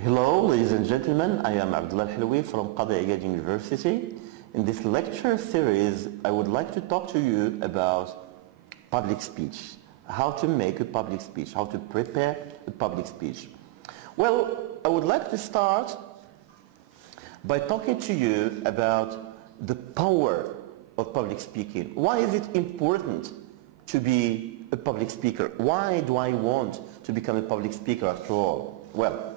Hello, ladies and gentlemen. I am Abdullah Al-Hilwi from Qadi Iyad University. In this lecture series, I would like to talk to you about public speech, how to make a public speech, how to prepare a public speech. Well, I would like to start by talking to you about the power of public speaking. Why is it important to be a public speaker? Why do I want to become a public speaker after all? Well,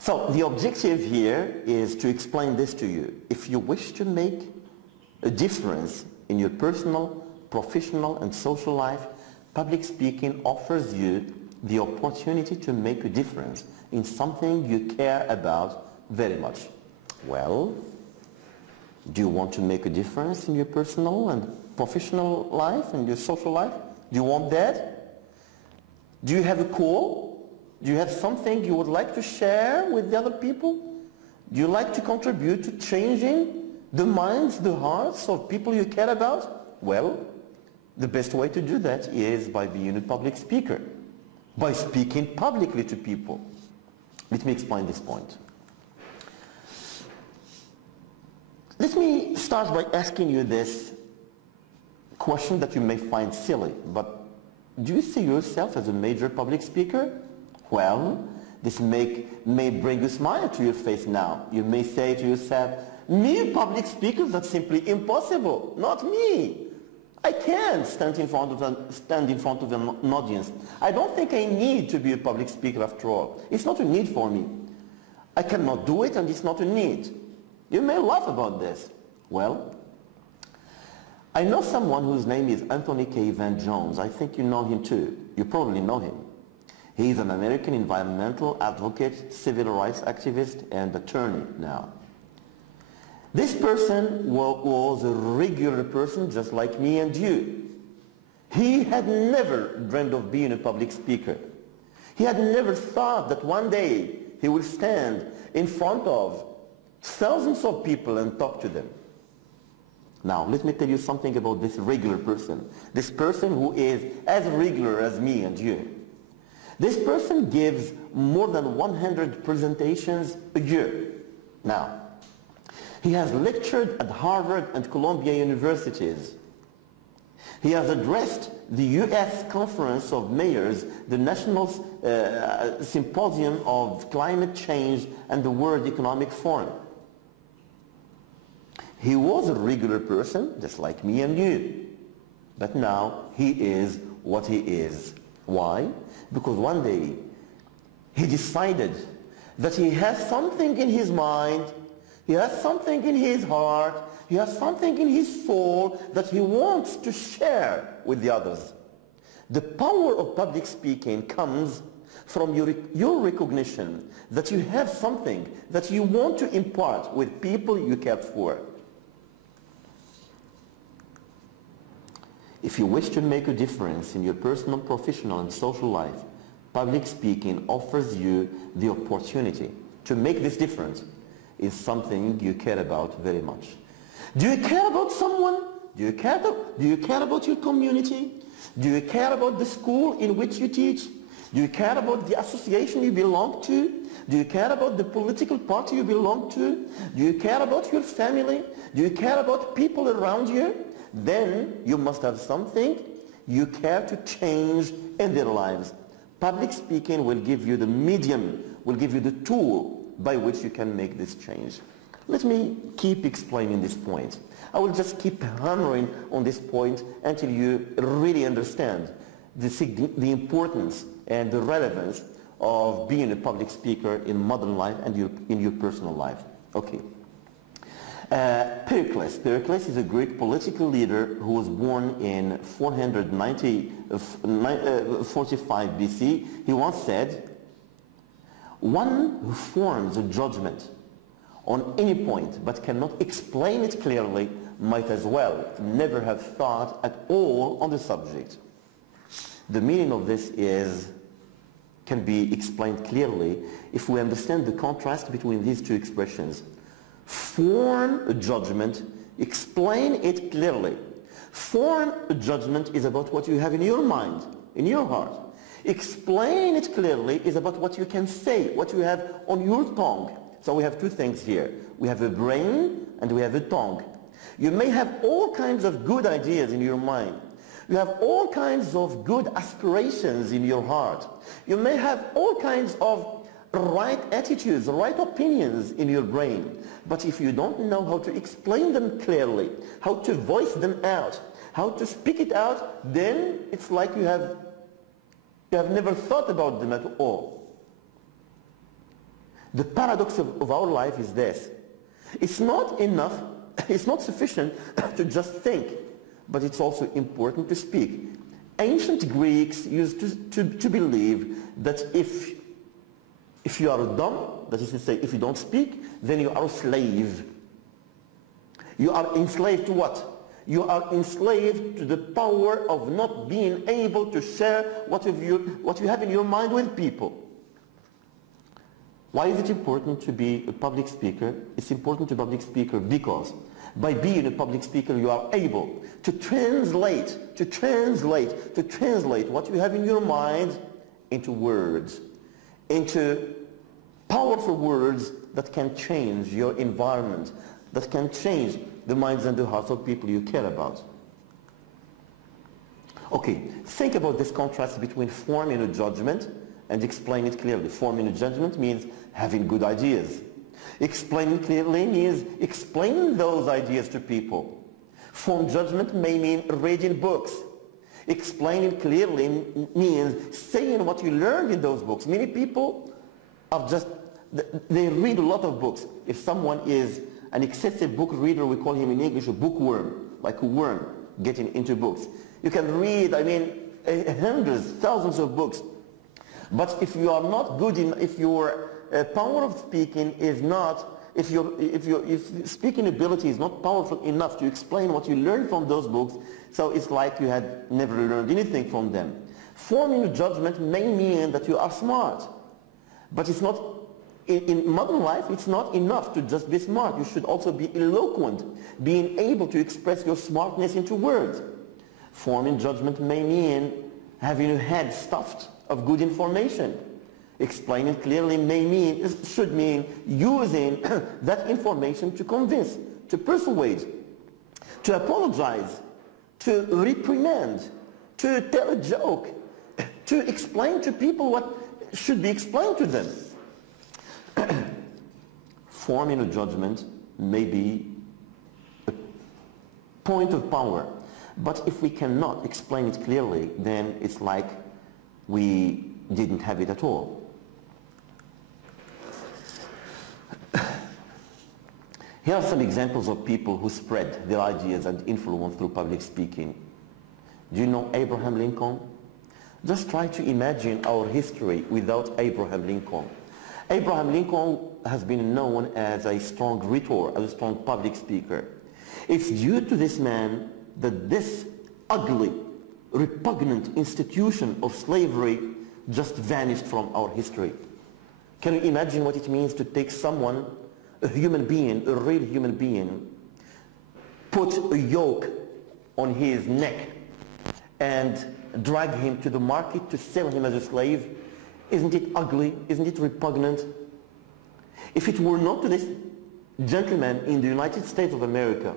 so the objective here is to explain this to you. If you wish to make a difference in your personal, professional and social life, public speaking offers you the opportunity to make a difference in something you care about very much. Well, do you want to make a difference in your personal and professional life and your social life? Do you want that? Do you have a call? Do you have something you would like to share with the other people? Do you like to contribute to changing the minds, the hearts of people you care about? Well, the best way to do that is by being a public speaker, by speaking publicly to people. Let me explain this point. Let me start by asking you this question that you may find silly, but do you see yourself as a major public speaker? Well, this may bring a smile to your face now. You may say to yourself, me, public speaker, that's simply impossible. Not me. I can't stand in front of an audience. I don't think I need to be a public speaker after all. It's not a need for me. I cannot do it and it's not a need. You may laugh about this. Well, I know someone whose name is Anthony K. Van Jones. I think you know him too. You probably know him. He is an American environmental advocate, civil rights activist, and attorney now. This person was a regular person just like me and you. He had never dreamed of being a public speaker. He had never thought that one day he would stand in front of thousands of people and talk to them. Now, let me tell you something about this regular person. This person who is as regular as me and you. This person gives more than 100 presentations a year. Now, he has lectured at Harvard and Columbia universities. He has addressed the U.S. Conference of Mayors, the National Symposium of Climate Change, and the World Economic Forum. He was a regular person, just like me and you. But now he is what he is. Why? Because one day he decided that he has something in his mind, he has something in his heart, he has something in his soul that he wants to share with the others. The power of public speaking comes from your recognition that you have something that you want to impart with people you care for. If you wish to make a difference in your personal, professional and social life, public speaking offers you the opportunity to make this difference in something you care about very much. Do you care about someone? Do you care about your community? Do you care about the school in which you teach? Do you care about the association you belong to? Do you care about the political party you belong to? Do you care about your family? Do you care about people around you? Then you must have something you care to change in their lives. Public speaking will give you the medium, will give you the tool by which you can make this change. Let me keep explaining this point. I will just keep hammering on this point until you really understand the importance and the relevance of being a public speaker in modern life and in your personal life. Okay. Pericles is a Greek political leader who was born in 445 BC. He once said, "One who forms a judgment on any point but cannot explain it clearly might as well never have thought at all on the subject." The meaning of this can be explained clearly if we understand the contrast between these two expressions. Form a judgment, explain it clearly. Form a judgment is about what you have in your mind, in your heart. Explain it clearly is about what you can say, what you have on your tongue. So we have two things here. We have a brain and we have a tongue. You may have all kinds of good ideas in your mind. You have all kinds of good aspirations in your heart. You may have all kinds of right attitudes, right opinions in your brain. But if you don't know how to explain them clearly, how to voice them out, how to speak it out, then it's like you have never thought about them at all. The paradox of our life is this. It's not enough, it's not sufficient to just think, but it's also important to speak. Ancient Greeks used to believe that if you are dumb, that is to say, if you don't speak, then you are a slave. You are enslaved to what? You are enslaved to the power of not being able to share what you have in your mind with people. Why is it important to be a public speaker? It's important to be a public speaker because by being a public speaker you are able to translate what you have in your mind into words, into powerful words that can change your environment, that can change the minds and the hearts of people you care about. Okay, think about this contrast between forming a judgment and explain it clearly. Forming a judgment means having good ideas. Explaining clearly means explaining those ideas to people. Form judgment may mean reading books. Explaining clearly means saying what you learned in those books. Many people they read a lot of books. If someone is an excessive book reader, we call him in English a bookworm, like a worm getting into books. You can read, hundreds, thousands of books. But if you are not good in, if your power of speaking is not, if speaking ability is not powerful enough to explain what you learned from those books, so it's like you had never learned anything from them. Forming a judgment may mean that you are smart, but it's not, in modern life, it's not enough to just be smart. You should also be eloquent, being able to express your smartness into words. Forming judgment may mean having your head stuffed of good information. Explaining clearly should mean using that information to convince, to persuade, to apologize, to reprimand, to tell a joke, to explain to people what should be explained to them. Forming a judgment may be a point of power, but if we cannot explain it clearly, then it's like we didn't have it at all. Here are some examples of people who spread their ideas and influence through public speaking. Do you know Abraham Lincoln? Just try to imagine our history without Abraham Lincoln. Abraham Lincoln has been known as a strong rhetor, as a strong public speaker. It's due to this man that this ugly, repugnant institution of slavery just vanished from our history. Can you imagine what it means to take someone, a human being, a real human being, put a yoke on his neck and drag him to the market to sell him as a slave? Isn't it ugly? Isn't it repugnant? If it were not to this gentleman in the United States of America,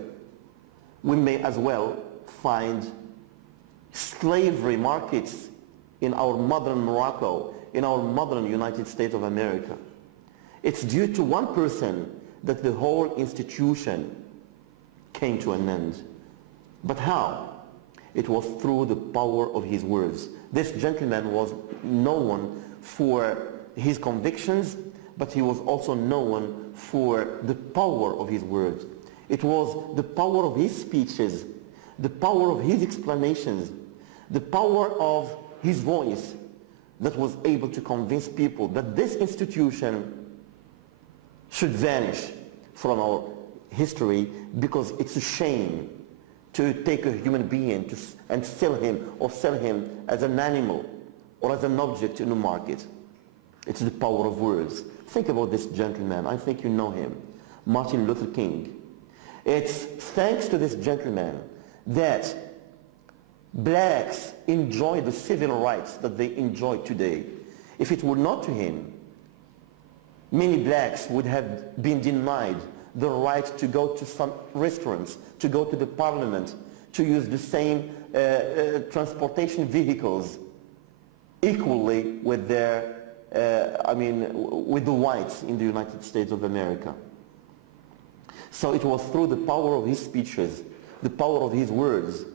we may as well find slavery markets in our modern Morocco, in our modern United States of America. It's due to one person that the whole institution came to an end. But how? It was through the power of his words. This gentleman was known for his convictions, but he was also known for the power of his words. It was the power of his speeches, the power of his explanations, the power of his voice that was able to convince people that this institution should vanish from our history, because it's a shame to take a human being and sell him as an animal or as an object in the market. It's the power of words. Think about this gentleman. I think you know him, Martin Luther King. It's thanks to this gentleman that blacks enjoy the civil rights that they enjoy today, if it were not to him, many blacks would have been denied the right to go to some restaurants, to go to the parliament, to use the same transportation vehicles equally with their, with the whites in the United States of America. So it was through the power of his speeches, the power of his words,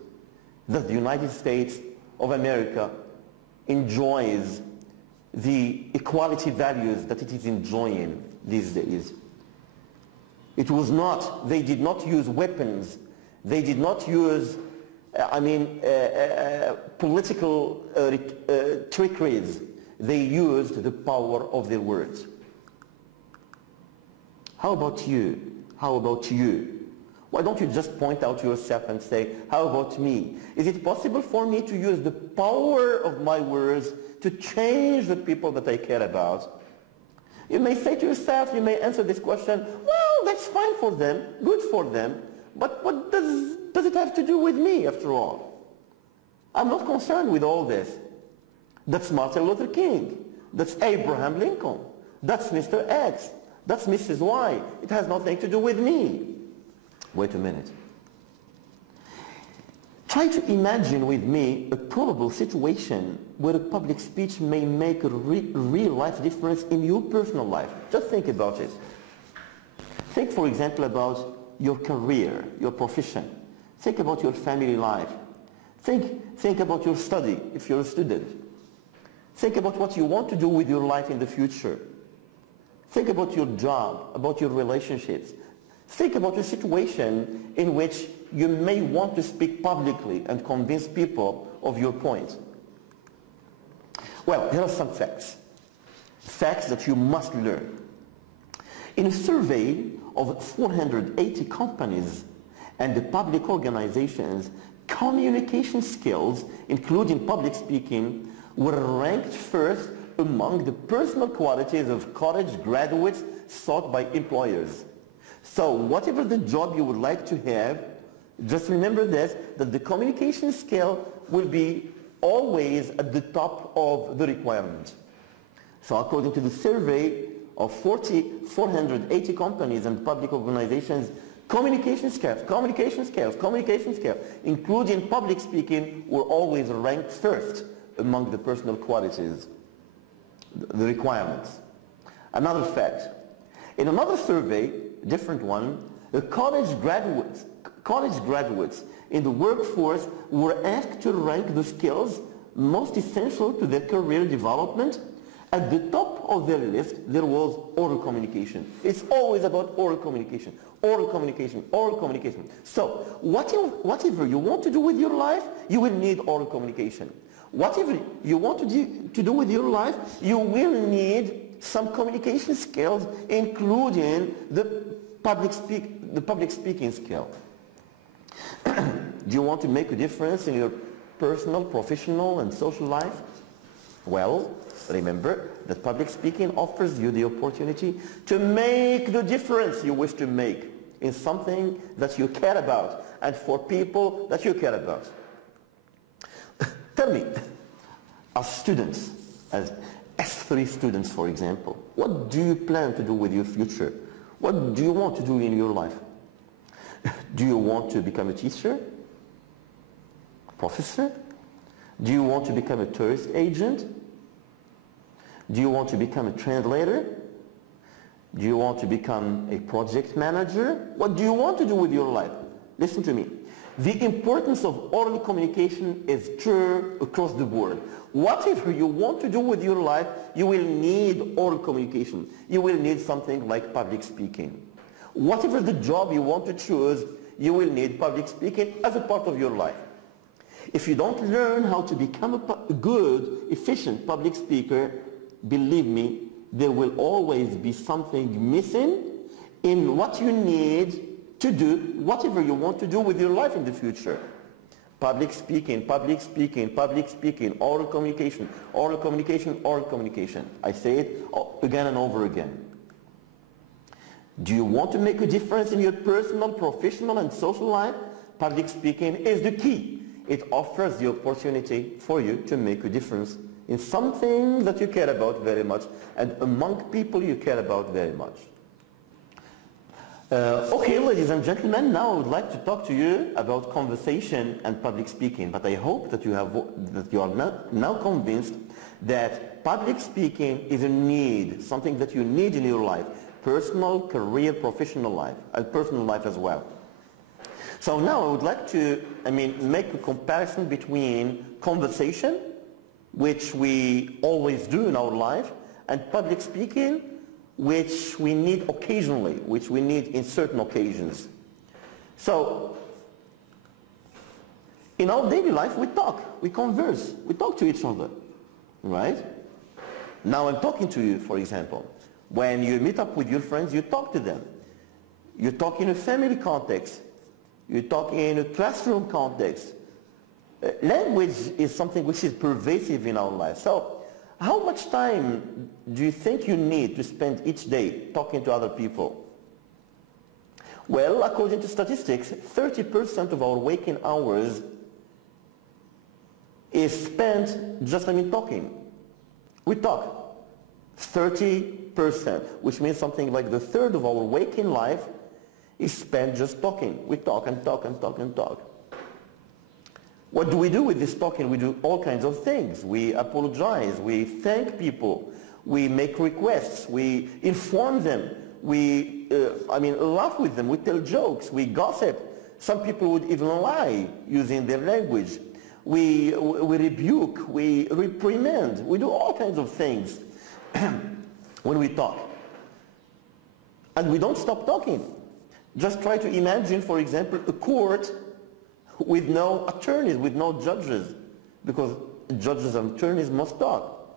that the United States of America enjoys the equality values that it is enjoying these days. It was not, they did not use weapons, they did not use, political trickeries. They used the power of their words. How about you? How about you? Why don't you just point out yourself and say, how about me? Is it possible for me to use the power of my words to change the people that I care about? You may say to yourself, you may answer this question, well, that's fine for them, good for them, but what does it have to do with me after all? I'm not concerned with all this. That's Martin Luther King. That's Abraham Lincoln. That's Mr. X. That's Mrs. Y. It has nothing to do with me. Wait a minute. Try to imagine with me a probable situation where a public speech may make a real life difference in your personal life. Just think about it. Think, for example, about your career, your profession. Think about your family life. Think about your study, if you're a student. Think about what you want to do with your life in the future. Think about your job, about your relationships. Think about a situation in which you may want to speak publicly and convince people of your point. Well, here are some facts. Facts that you must learn. In a survey of 480 companies and the public organizations, communication skills, including public speaking, were ranked first among the personal qualities of college graduates sought by employers. So whatever the job you would like to have, just remember this, that the communication skill will be always at the top of the requirement. So according to the survey of 480 companies and public organizations, communication skills, including public speaking, were always ranked first among the personal qualities, the requirements. Another fact, in another survey, different one, the college graduates in the workforce were asked to rank the skills most essential to their career development. At the top of their list, there was oral communication. It's always about oral communication, oral communication, oral communication. So whatever you want to do with your life, you will need oral communication. Whatever you want to do with your life, you will need some communication skills, including the public speaking skill. Do you want to make a difference in your personal, professional, and social life? Well, remember that public speaking offers you the opportunity to make the difference you wish to make in something that you care about and for people that you care about. Tell me, as students, as S3 students, for example, what do you plan to do with your future? What do you want to do in your life? Do you want to become a teacher? Professor? Do you want to become a tourist agent? Do you want to become a translator? Do you want to become a project manager? What do you want to do with your life? Listen to me. The importance of oral communication is true across the board. Whatever you want to do with your life, you will need oral communication. You will need something like public speaking. Whatever the job you want to choose, you will need public speaking as a part of your life. If you don't learn how to become a good, efficient public speaker, believe me, there will always be something missing in what you need to do whatever you want to do with your life in the future. Public speaking, public speaking, public speaking, oral communication, oral communication, oral communication. I say it again and over again. Do you want to make a difference in your personal, professional, and social life? Public speaking is the key. it offers the opportunity for you to make a difference in something that you care about very much and among people you care about very much. Okay, ladies and gentlemen, now I would like to talk to you about conversation and public speaking, but I hope that you are now convinced that public speaking is a need, something that you need in your life, personal, career, professional life, and personal life as well. So now I would like to, make a comparison between conversation, which we always do in our life, and public speaking, which we need occasionally, which we need in certain occasions. So, in our daily life we talk, we converse, we talk to each other, right? Now I'm talking to you, for example. When you meet up with your friends, you talk to them. You talk in a family context. You talk in a classroom context. Language is something which is pervasive in our life. So how much time do you think you need to spend each day talking to other people? Well, according to statistics, 30% of our waking hours is spent just talking. We talk. 30%, which means something like the third of our waking life is spent just talking. We talk and talk and talk and talk. What do we do with this talking? We do all kinds of things. We apologize, we thank people, we make requests, we inform them, we laugh with them, we tell jokes, we gossip. Some people would even lie using their language. We rebuke, we reprimand, we do all kinds of things when we talk. And we don't stop talking. Just try to imagine, for example, a court with no attorneys, with no judges, because judges and attorneys must talk.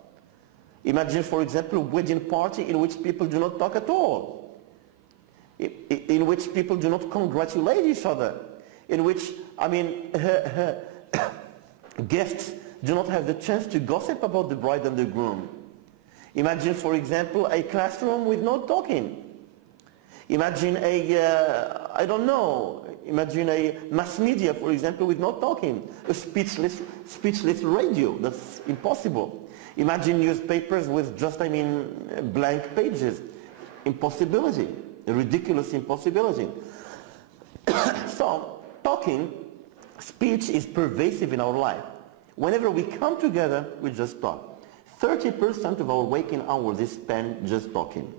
Imagine, for example, a wedding party in which people do not talk at all, in which people do not congratulate each other, in which, guests do not have the chance to gossip about the bride and the groom. Imagine, for example, a classroom with no talking. Imagine imagine a mass media, for example, with no talking, a speechless radio. That's impossible. Imagine newspapers with just, blank pages. Impossibility, a ridiculous impossibility. So, talking, speech is pervasive in our life. Whenever we come together, we just talk. 30% of our waking hours is spent just talking.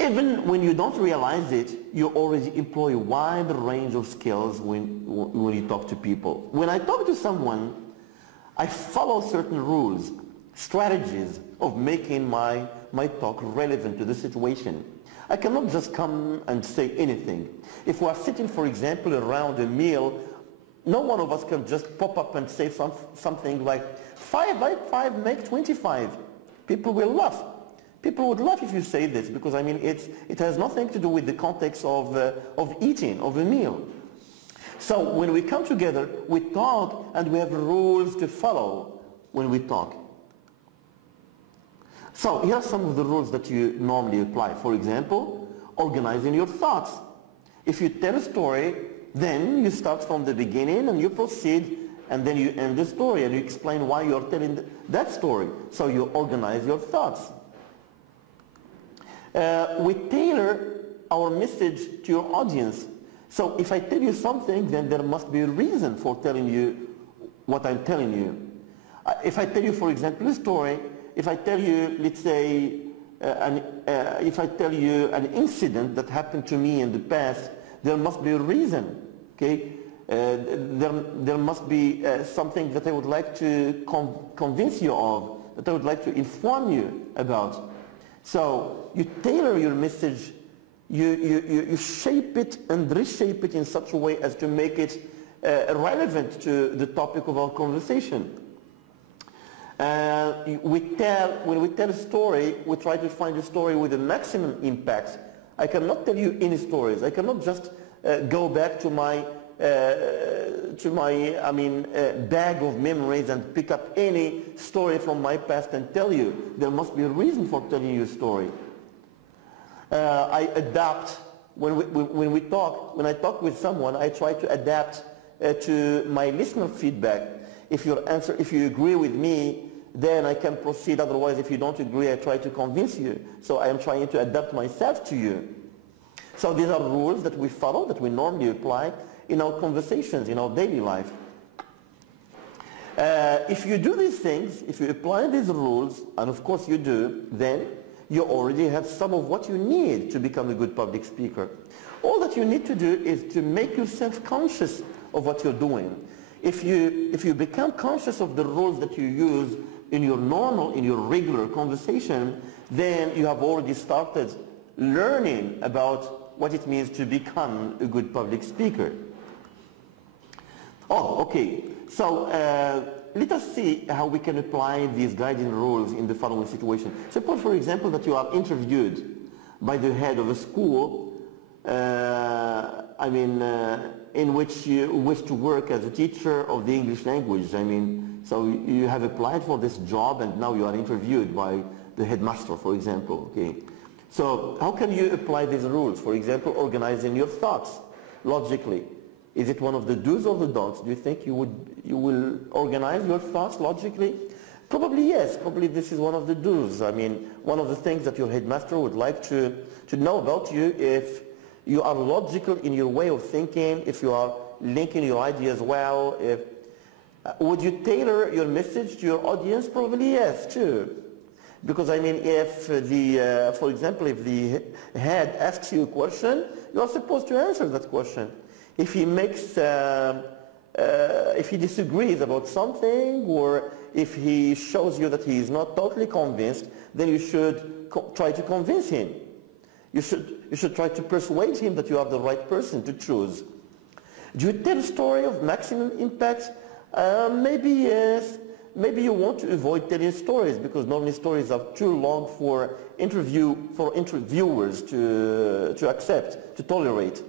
Even when you don't realize it, you already employ a wide range of skills when you talk to people. When I talk to someone, I follow certain rules, strategies of making my talk relevant to the situation. I cannot just come and say anything. If we are sitting, for example, around a meal, no one of us can just pop up and say something like, 5 by 5 make 25. People will laugh. People would laugh if you say this, because it has nothing to do with the context of eating, of a meal. So when we come together, we talk and we have rules to follow when we talk. So here are some of the rules that you normally apply. For example, organizing your thoughts. If you tell a story, then you start from the beginning and you proceed, and then you end the story and you explain why you're telling that story. So you organize your thoughts. We tailor our message to your audience. So if I tell you something, then there must be a reason for telling you what I'm telling you. If I tell you, for example, a story, if I tell you, let's say, if I tell you an incident that happened to me in the past, there must be a reason, okay? There must be something that I would like to convince you of, that I would like to inform you about. So you tailor your message, you shape it and reshape it in such a way as to make it relevant to the topic of our conversation. When we tell a story, we try to find a story with the maximum impact. I cannot tell you any stories. I cannot just go back to my bag of memories and pick up any story from my past and tell you. There must be a reason for telling you a story. I adapt when I talk with someone. I try to adapt to my listener feedback. If you agree with me, then I can proceed. Otherwise, if you don't agree, I try to convince you. So I am trying to adapt myself to you. So these are rules that we follow, that we normally apply in our conversations, in our daily life. If you do these things, if you apply these rules, and of course you do, then you already have some of what you need to become a good public speaker. All that you need to do is to make yourself conscious of what you're doing. If you become conscious of the rules that you use in your regular conversation, then you have already started learning about what it means to become a good public speaker. Oh, okay. So let us see how we can apply these guiding rules in the following situation. Suppose, for example, that you are interviewed by the head of a school, in which you wish to work as a teacher of the English language. So you have applied for this job and now you are interviewed by the headmaster, for example. Okay. So how can you apply these rules? For example, organizing your thoughts logically. Is it one of the do's or the don'ts? Do you think you will organize your thoughts logically? Probably yes. Probably this is one of the do's. One of the things that your headmaster would like to know about you, if you are logical in your way of thinking, if you are linking your ideas well. Would you tailor your message to your audience? Probably yes, too. Because if for example, if the head asks you a question, you are supposed to answer that question. If he if he disagrees about something, or if he shows you that he is not totally convinced, then you should try to convince him. You should try to persuade him that you are the right person to choose. Do you tell a story of maximum impact? Maybe yes. Maybe you want to avoid telling stories, because normally stories are too long for interviewers to accept, to tolerate.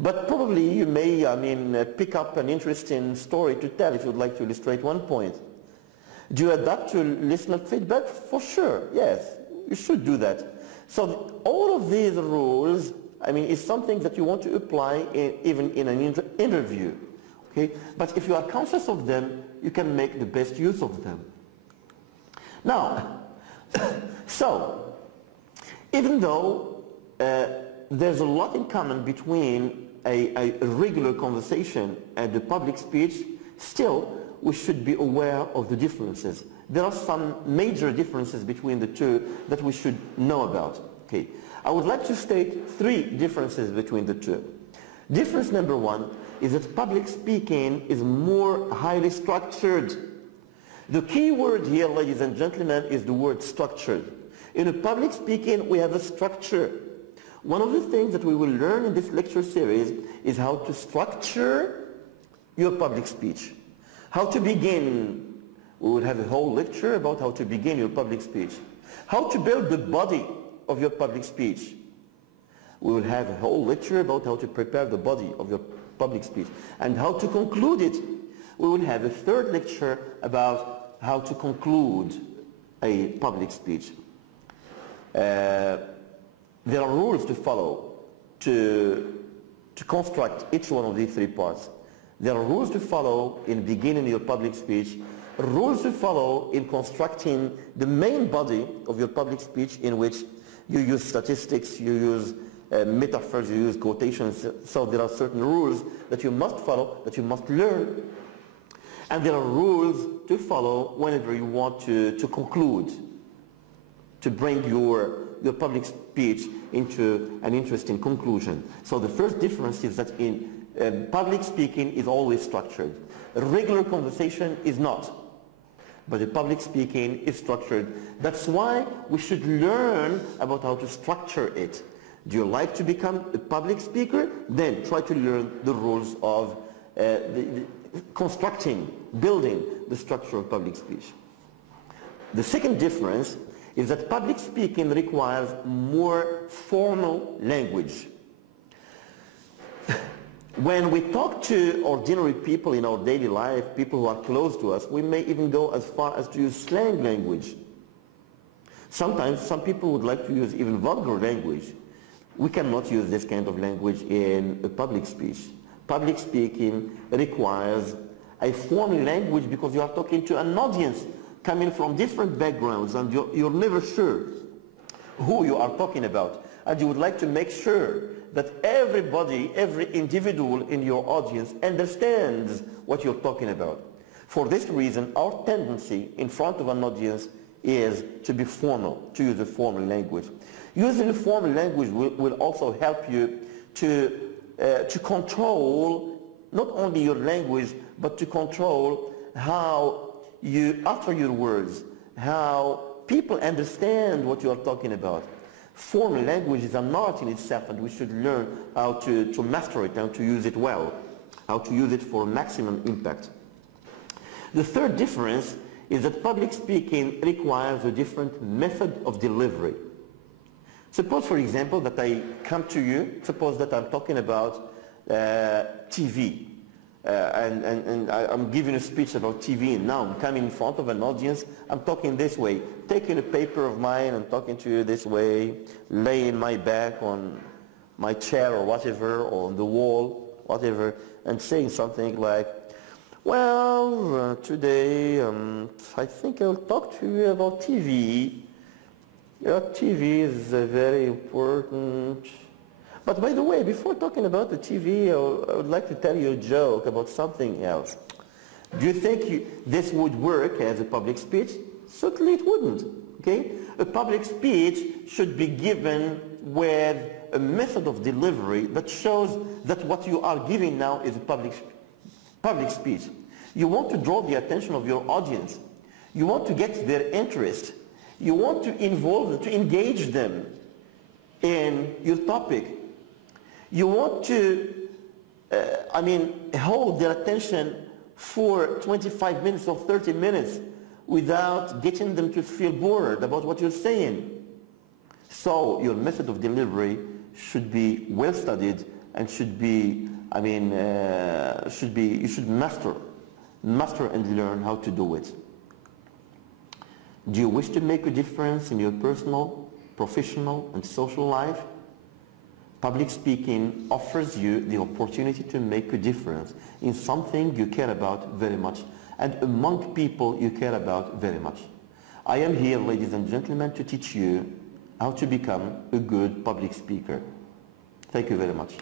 But probably you may, pick up an interesting story to tell if you'd like to illustrate one point. Do you adapt to listener feedback? For sure, yes. You should do that. So all of these rules, is something that you want to apply even in an interview. Okay? But if you are conscious of them, you can make the best use of them. Now, so, even though there's a lot in common between a regular conversation and a public speech, still we should be aware of the differences. There are some major differences between the two that we should know about. Okay. I would like to state 3 differences between the two. Difference number 1 is that public speaking is more highly structured. The key word here, ladies and gentlemen, is the word structured. In a public speaking, we have a structure. One of the things that we will learn in this lecture series is how to structure your public speech. How to begin. We will have a whole lecture about how to begin your public speech. How to build the body of your public speech. We will have a whole lecture about how to prepare the body of your public speech. And how to conclude it. We will have a 3rd lecture about how to conclude a public speech. There are rules to follow to construct each one of these 3 parts. There are rules to follow in beginning your public speech, rules to follow in constructing the main body of your public speech, in which you use statistics, you use metaphors, you use quotations. So there are certain rules that you must follow, that you must learn. And there are rules to follow whenever you want to conclude, to bring your public speech into an interesting conclusion. So the first difference is that in public speaking is always structured. A regular conversation is not. But the public speaking is structured. That's why we should learn about how to structure it. Do you like to become a public speaker? Then try to learn the rules of constructing, building the structure of public speech. The second difference is that public speaking requires more formal language. When we talk to ordinary people in our daily life, people who are close to us, we may even go as far as to use slang language. Sometimes some people would like to use even vulgar language. We cannot use this kind of language in a public speech. Public speaking requires a formal language because you are talking to an audience coming from different backgrounds, and you're never sure who you are talking about. And you would like to make sure that everybody, every individual in your audience understands what you're talking about. For this reason, our tendency in front of an audience is to be formal, to use a formal language. Using a formal language will also help you to control not only your language, but to control how you utter your words, how people understand what you are talking about. Formal language is an art in itself, and we should learn how to master it and to use it well, how to use it for maximum impact. The third difference is that public speaking requires a different method of delivery. Suppose, for example, that I come to you, suppose that I'm talking about TV, and I'm giving a speech about TV, and now I'm coming in front of an audience, I'm talking this way, taking a paper of mine and talking to you this way, laying my back on my chair or whatever, or on the wall, whatever, and saying something like, well, today I think I'll talk to you about TV. Yeah, TV is very important. But by the way, before talking about the TV, I would like to tell you a joke about something else. Do you think this would work as a public speech? Certainly it wouldn't. Okay? A public speech should be given with a method of delivery that shows that what you are giving now is a public speech. You want to draw the attention of your audience. You want to get their interest. You want to involve them, to engage them in your topic. You want to, hold their attention for 25 minutes or 30 minutes without getting them to feel bored about what you're saying. So your method of delivery should be well studied and should be, you should master and learn how to do it. Do you wish to make a difference in your personal, professional, and social life? Public speaking offers you the opportunity to make a difference in something you care about very much and among people you care about very much. I am here, ladies and gentlemen, to teach you how to become a good public speaker. Thank you very much.